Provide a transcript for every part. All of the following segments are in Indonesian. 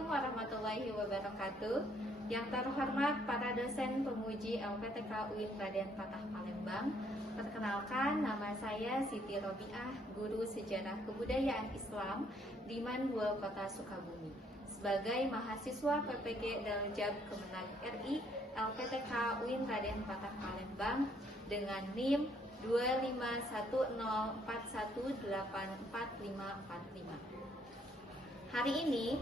Assalamualaikum warahmatullahi wabarakatuh. Yang terhormat para dosen pemuji LPTK UIN Raden Patah Palembang. Perkenalkan, nama saya Siti Robiah, guru Sejarah Kebudayaan Islam di MAN 2 Kota Sukabumi. Sebagai mahasiswa PPG Daljab Kemenag RI LPTK UIN Raden Patah Palembang dengan NIM 25104184545. Hari ini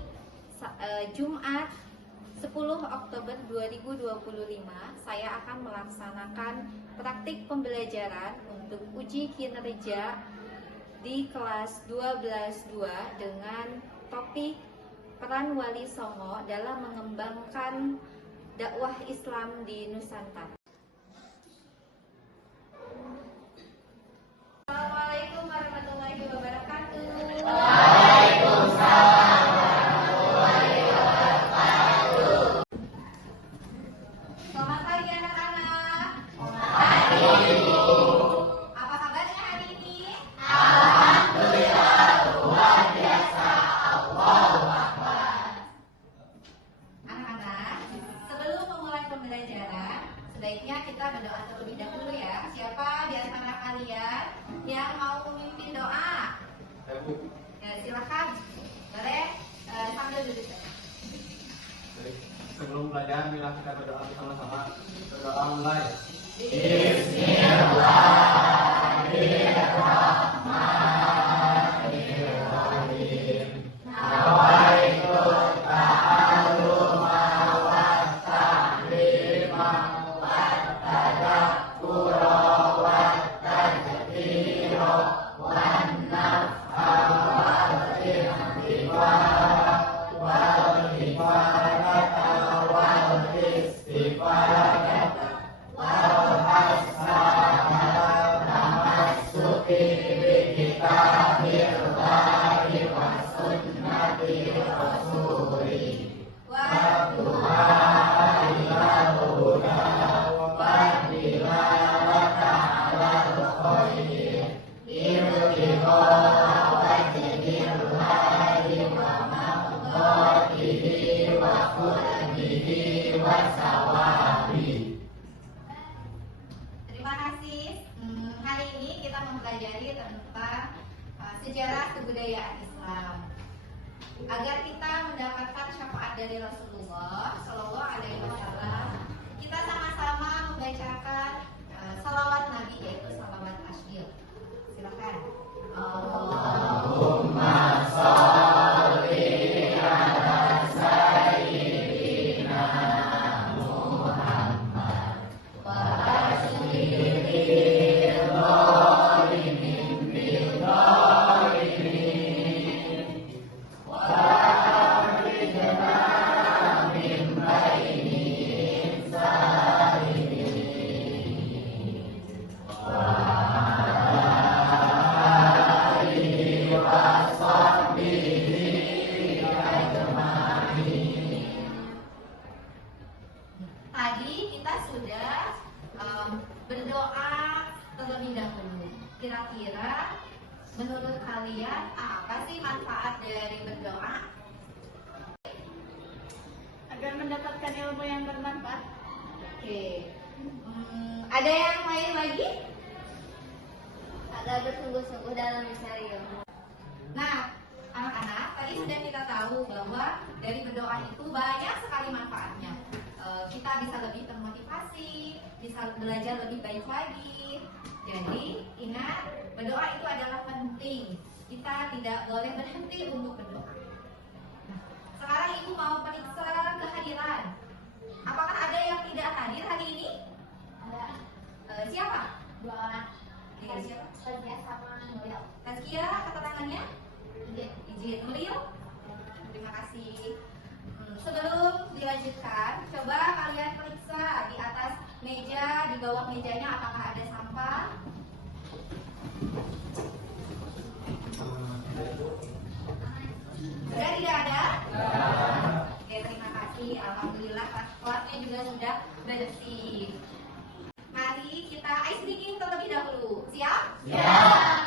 Jumat 10 Oktober 2025 saya akan melaksanakan praktik pembelajaran untuk uji kinerja di kelas 12.2 dengan topik peran Wali Songo dalam mengembangkan dakwah Islam di Nusantara. Assalamualaikum warahmatullahi wabarakatuh. Waalaikumsalam. Selamat pagi anak-anak. Apa kabarnya hari ini? Alhamdulillah, luar biasa. Allahu Akbar. Anak-anak, sebelum memulai pembelajaran, sebaiknya kita berdoa terlebih dahulu ya. Siapa di antara kalian yang mau memimpin doa? Ya, silakan. Boleh sambil duduk. Sebelum belajar, bila kita berdoa bersama-sama. Berdoa mulai. Bismillahirrahmanirrahim. Nawaitu ta'alluma wa ta'lima wa tadakkura wa tadhkira wa naf'a wal ihtibar wal ibadah wal istifadata wal hasanah tamassuki bi kitabillahi wa sunnati rasuli wa du'a ilal huda wa dilalata alal khair irtiqa wajhillahi wa maqdatihi wa qurbihi wa sawabi. Terima kasih. Hari ini kita mempelajari tentang sejarah kebudayaan Islam. Agar kita mendapatkan syafaat dari Rasulullah Shallallahu Alaihi Wasallam, kita sama-sama membacakan salawat Nabi, yaitu salawat Ashir. Silakan. Allahumma sholli ala sayyidina Muhammad wa aslihil zalimin bil zalimin wa akhrijna min bainihim salimin wa alihi wa sahbihi ajma'in. Tadi kita sudah berdoa terlebih dahulu. Kira-kira menurut kalian apa sih manfaat dari berdoa? Agar mendapatkan ilmu yang bermanfaat. Oke. Ada yang lain lagi? Agar bersungguh-sungguh dalam mencari ilmu. Nah, anak-anak, tadi sudah kita tahu bahwa dari berdoa itu banyak sekali manfaatnya. Kita bisa lebih termotivasi, bisa belajar lebih baik lagi. Jadi, ingat, berdoa itu adalah penting. Kita tidak boleh berhenti untuk berdoa. Nah, sekarang Ibu mau periksa kehadiran. Apakah ada yang tidak hadir hari ini? Ada Siapa? 2 orang. Oke, siapa? Tazkia sama Nuril. Tazkia, keterangannya? Izin. Nuril? Terima kasih. Sebelum dilanjutkan, coba kalian periksa di atas meja, di bawah mejanya apakah ada sampah? Sudah tidak ada? Oke, terima kasih. Alhamdulillah, kelasnya juga sudah bersih. Mari kita ice breaking terlebih dahulu. Siap? Siap.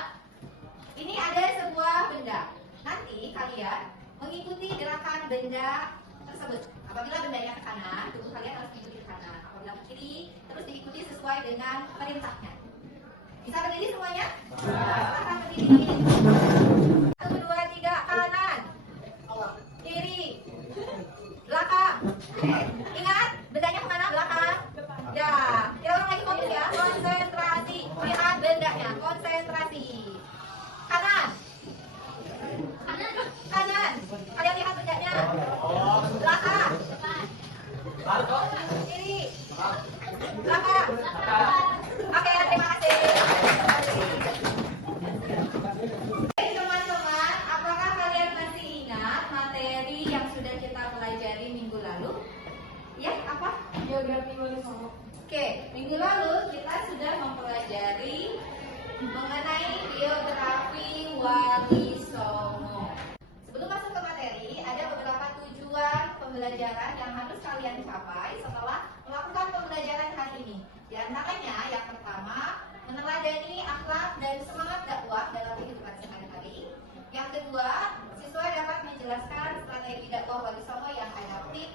Ini ada sebuah benda. Nanti kalian mengikuti gerakan benda benda tersebut. Apabila bendanya ke kanan, tubuh kalian harus diikuti ke kanan. Apabila ke kiri, terus diikuti sesuai dengan perintahnya. Bisa berdiri semuanya? Silakan berdiri. 1, 2, 3, kanan, kiri, belakang. Ingat, bendanya kemana? Belakang. Ya, kita ulang lagi, fokus ya. Konsentrasi. Lihat bendanya, konsentrasi. Kanan. Kanan. Kalian lihat bendanya. Belakang. Kiri. Belakang. Oke, terima kasih. Oke, teman-teman, apakah kalian masih ingat materi yang sudah kita pelajari minggu lalu? Ya, apa? Geografi Wali Songo. Oke, minggu lalu kita sudah mempelajari mengenai geografi Wali Songo. Sebelum masuk ke materi, ada beberapa tujuan pembelajaran yang harus kalian capai setelah melakukan pembelajaran hari ini. Di antaranya, yang pertama, meneladani akhlak dan semangat dakwah dalam kehidupan sehari-hari. Yang kedua, siswa dapat menjelaskan strategi dakwah Wali Songo yang adaptif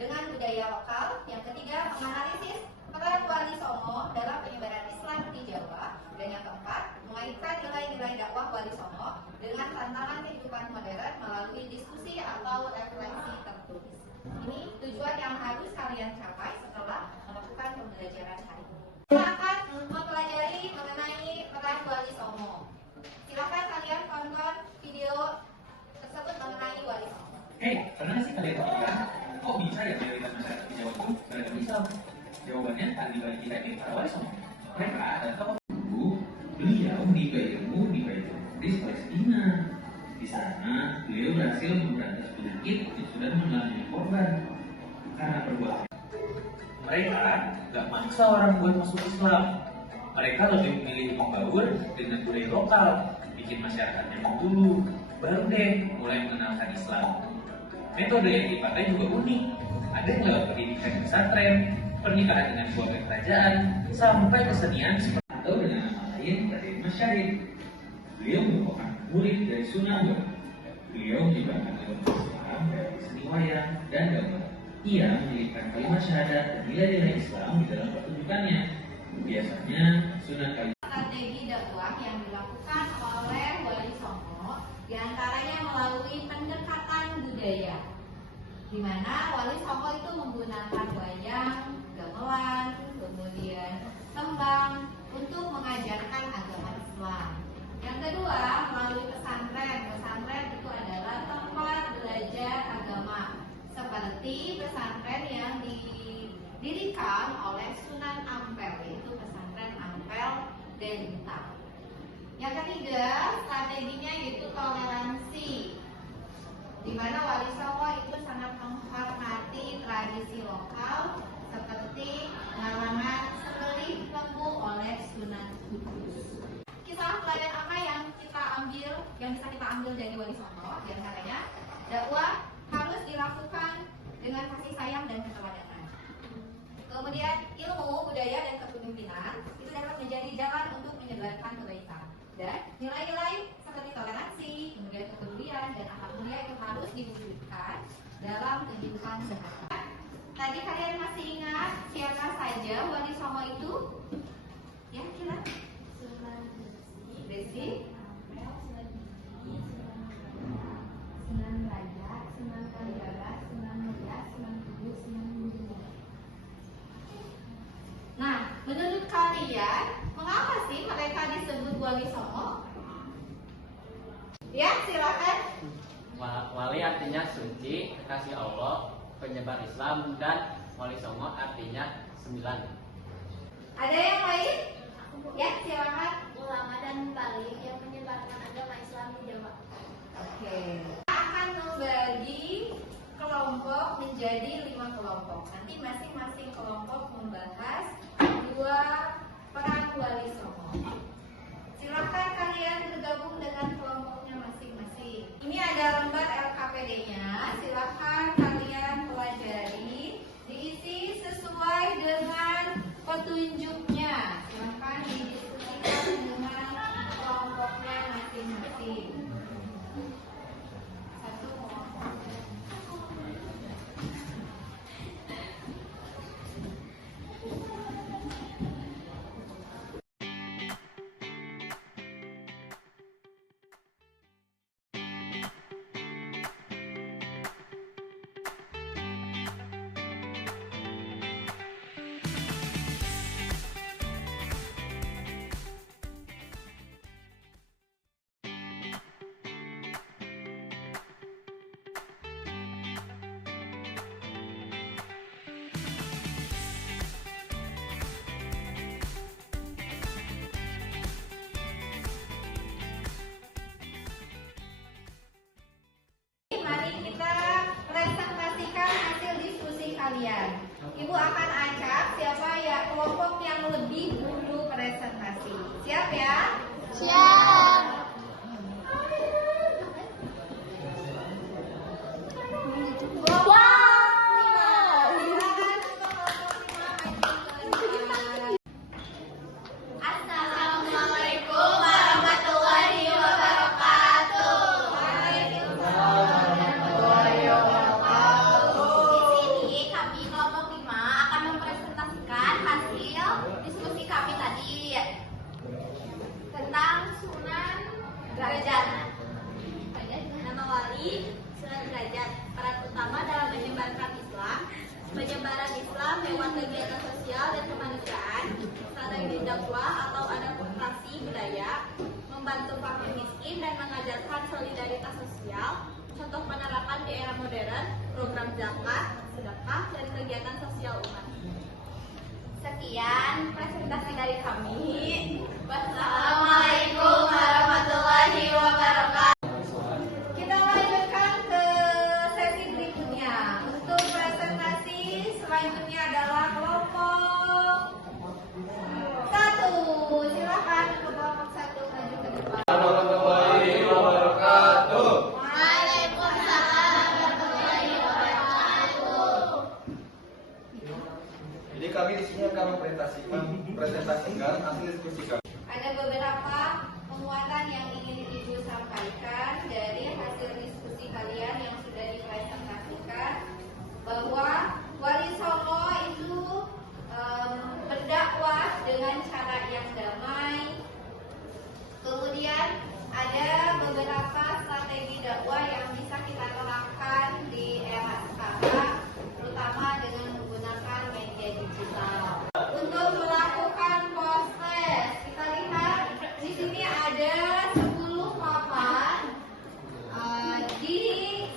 dengan budaya lokal. Yang ketiga, menganalisis peran Wali Songo dalam penyebaran Islam di Jawa. Dan yang keempat, mengaitkan nilai-nilai dakwah Wali Songo dengan tantangan kehidupan modern melalui diskusi atau refleksi tertulis. Ini tujuan yang harus kalian capai setelah melakukan pembelajaran hari ini. Kita akan mempelajari mengenai peran Wali Songo. Silakan kalian tonton video tersebut mengenai Wali Songo. Pernah sih kalian pikirkan, kok bisa ya mayoritas masyarakat di Jawa itu beragama Islam? Jawabannya tadi bagi kita ini para Wali Songo. Mereka adalah tokoh dulu, beliau menimba ilmu di Baitul Maqdis Palestina. Di sana, beliau berhasil memberantas penyakit yang sudah menelan korban karena perbuatan. Mereka gak maksa orang buat masuk Islam. Mereka lebih memilih membaur dengan budaya lokal, bikin masyarakatnya dulu, baru deh mulai mengenalkan Islam. Metode yang dipakai juga unik. Ada yang lewat pendidikan pesantren, pernikahan dengan keluarga kerajaan, sampai kesenian seperti atau dengan nama lain Raden Mas Syarif. Beliau merupakan murid dari Sunan Bonang. Beliau menyebarkan ilmu Islam dari seni wayang dan gambar. Ia menyelipkan kalimat syahadat dan nilai-nilai Islam di dalam pertunjukannya. Biasanya Sunan Kalijaga. Strategi dakwah yang dilakukan oleh Wali Songo diantaranya melalui pendekatan budaya, di mana Wali Songo itu menggunakan wayang, gamelan, kemudian tembang untuk mengajarkan agama Islam. Yang kedua, melalui pesantren. Pesantren itu adalah tempat belajar agama, seperti pesantren yang didirikan oleh Sunan Ampel, yaitu pesantren Ampel Delita. Yang ketiga, strateginya yaitu toleransi, di mana Wali Songo itu sangat menghormati tradisi lokal seperti larangan sembelih lembu oleh Sunan Kudus. Kisah teladan apa yang bisa kita ambil dari Wali Songo? Di antaranya, dakwah harus dilakukan dengan kasih sayang dan keteladanan. Kemudian ilmu, budaya, dan kepemimpinan itu dapat menjadi jalan untuk menyebarkan kebaikan. Dan nilai-nilai seperti toleransi, kemudian kepedulian, dan akhlak mulia itu harus diwujudkan dalam kehidupan sehari-hari. Tadi kalian masih ingat siapa saja Wali Songo itu? Ya, kira? Desi, Sunan Raja, Sunan Kalijaga, Sunan Muria, Sunan Kudus, Sunan Gunung. Nah, menurut kalian, mengapa sih mereka disebut Wali Songo? Ya, silakan. Wali artinya suci, kekasih Allah, penyebar Islam, dan Wali Songo artinya 9. Ada yang lain? Ya, silakan. Ulama dan balik yang menyebarkan agama Islam di Jawa. Oke. Kita akan membagi kelompok menjadi 5 kelompok. Nanti masing-masing kelompok membahas 2 peran Wali Songo. Silakan kalian bergabung dengan kelompoknya masing-masing. Ini ada lembar LKPD-nya. Silakan kalian pelajari, diisi sesuai dengan petunjuknya. Silakan didiskusikan dengan kelompoknya masing-masing. Satu kelompok. Ibu akan acak siapa ya kelompok yang lebih dulu presentasi. Siap ya? Siap. Assalamualaikum warahmatullahi wabarakatuh. Di sini kami kelompok 5 akan mempresentasikan hasil diskusi kami tadi tentang Sunan Derajat. Nama wali Sunan Derajat. Peran utama dalam menyebarkan Islam, penyebaran Islam lewat kegiatan sosial dan kemanusiaan, strategi dakwah atau adaptasi budaya, membantu fakir miskin dan mengajarkan solidaritas sosial. Contoh penerapan di era modern, program zakat, sedekah, dan kegiatan sosial umat. Sekian presentasi dari kami. Wassalamualaikum warahmatullahi wabarakatuh. Kita lanjutkan ke sesi berikutnya. Untuk presentasi selanjutnya adalah kelompok 1. Silakan ke kelompok 1 maju ke depan. warahmatullahi wabarakatuh. Waalaikumsalam warahmatullahi wabarakatuh. Jadi kami di sini akan mempresentasikan hasil diskusi kami. Ada beberapa penguatan yang ingin Ibu sampaikan dari hasil diskusi kalian yang sudah dipresentasikan, bahwa Wali Songo itu berdakwah dengan cara yang damai. Kemudian ada beberapa strategi dakwah yang bisa kita terapkan di era sekarang, terutama dengan menggunakan media digital. Untuk melakukan proses, kita lihat di sini ada 10 papan. Di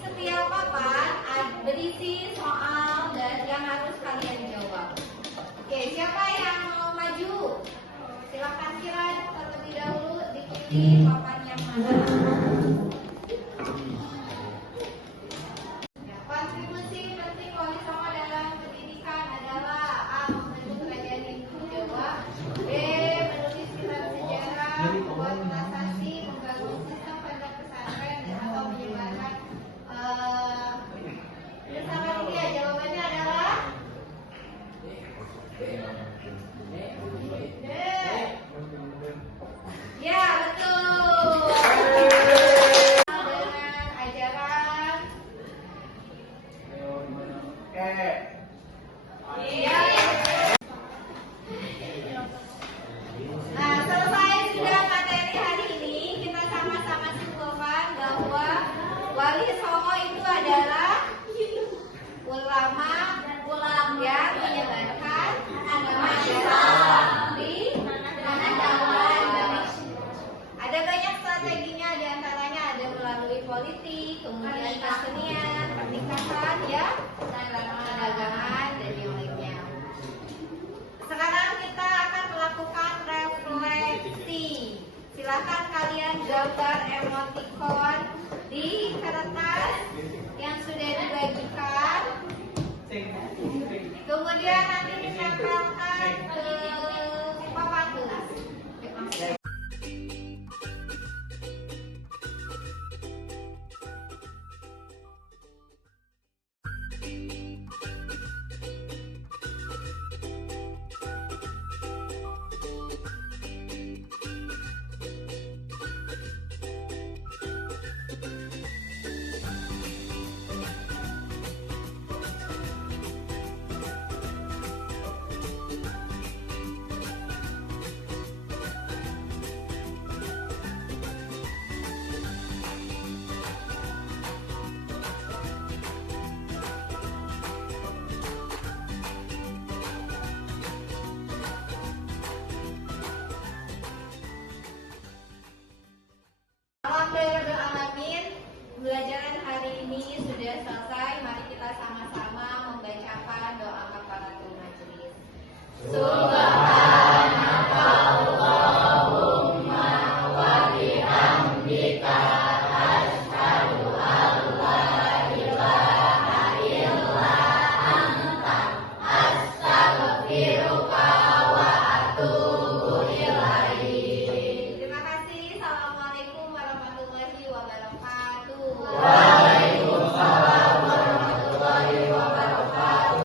setiap papan berisi soal dan yang harus kalian jawab. Oke, siapa yang mau maju? Silakan Kiran terlebih dahulu dipilih papan yang mana. Ya, kontribusi penting Wali Songo dalam pendidikan adalah A. Mempelajari jawab, B. Menulis kitab sejarah, membuat prasasti, membangun sistem pondok pesantren, dan atau menyebarkan bersama dia. Jawabannya adalah D. Ya, betul. Dengan ajaran iya. Nah, selesai sudah materi hari ini, kita sama-sama simpulkan bahwa Wali Songo itu adalah ulama yang menyebarkan agama Islam di tanah Jawa. Ada banyak strateginya, diantaranya ada melalui politik, kemudian kesenian, pernikahan, ya, dan perdagangan dan yang lainnya. Sekarang kita akan melakukan refleksi. Silakan kalian gambar emoticon di kertas yang sudah dibagikan. Kemudian nanti ditempelkan ke papan tulis. Alhamdulillahirrahmanirrahim. Pembelajaran hari ini sudah selesai. Mari kita sama-sama membacakan doa kafaratul majelis.